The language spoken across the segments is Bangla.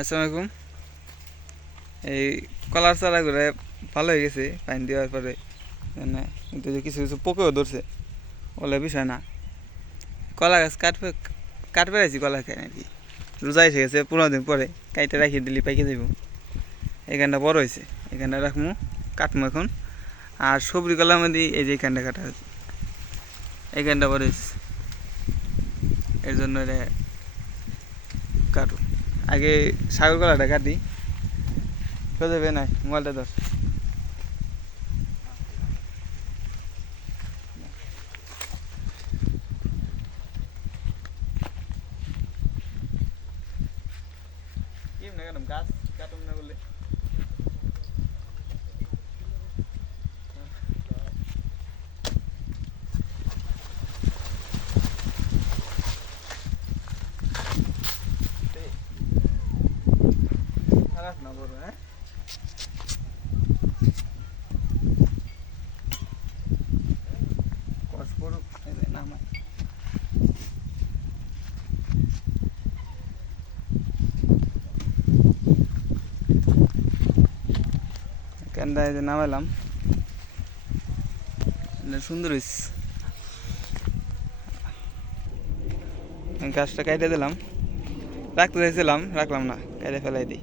আসসালামু আলাইকুম। এই কলার চারা করে ভালো হয়ে গেছে, পানি দেওয়ার পরে। মানে কিন্তু যে কিছু কিছু পোকেও ধরছে, ওগুলো বিষয় না। কলা গাছ কাটবে কাটবে আছি কলা খাই আর কি রোজা এসে গেছে, পনেরো দিন পরে। কাইটে রাখিয়ে দিলি পাইকে যাইব। এখানটা বড় হয়েছে এখানটা রাখব কাটবো এখন। আর সবজি কলার মধ্যে এই যে এখানটা কাটা হয়েছে এখানটা বড় হয়েছে। এর জন্য এটা কাটু আগে সাগর গলাটা কাটি কোথায় নাই? মোবাইলটা ধর। কাটুম গাছ কাটুম না খারাপ না বড় হ্যাঁ কষ্ট করুক এই যে নামায় ক্যান্ডা এই যে নামাইলাম এটা সুন্দর হয়েছে গাছটা কাইটে দিলাম রাখতে চাইছিলাম রাখলাম না কাইটে ফেলাই দিই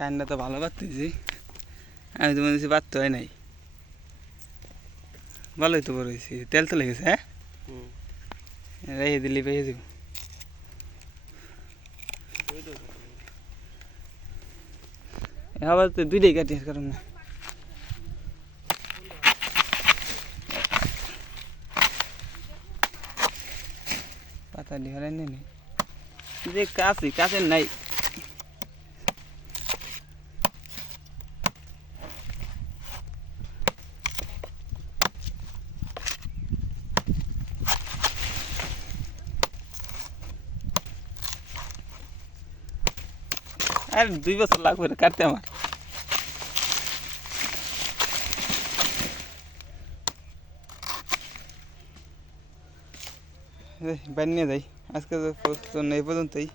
কান্না তো ভালো পারতেছি। আমি তো মনে হচ্ছে পারতে হয় নাই। ভালোই তো বড় হয়েছে। তেল তো লেগেছে হ্যাঁ? রেখে দিলি পেয়ে দিব আবার তো দুইটাই কাটি কারণ না। পাতা ডিহারাই নেই। যে কাছে কাছে নাই। আর দুই বছর লাগবে কাটতে আমার। বাড়ি নিয়ে যাই। আজকে তো এই পর্যন্তই।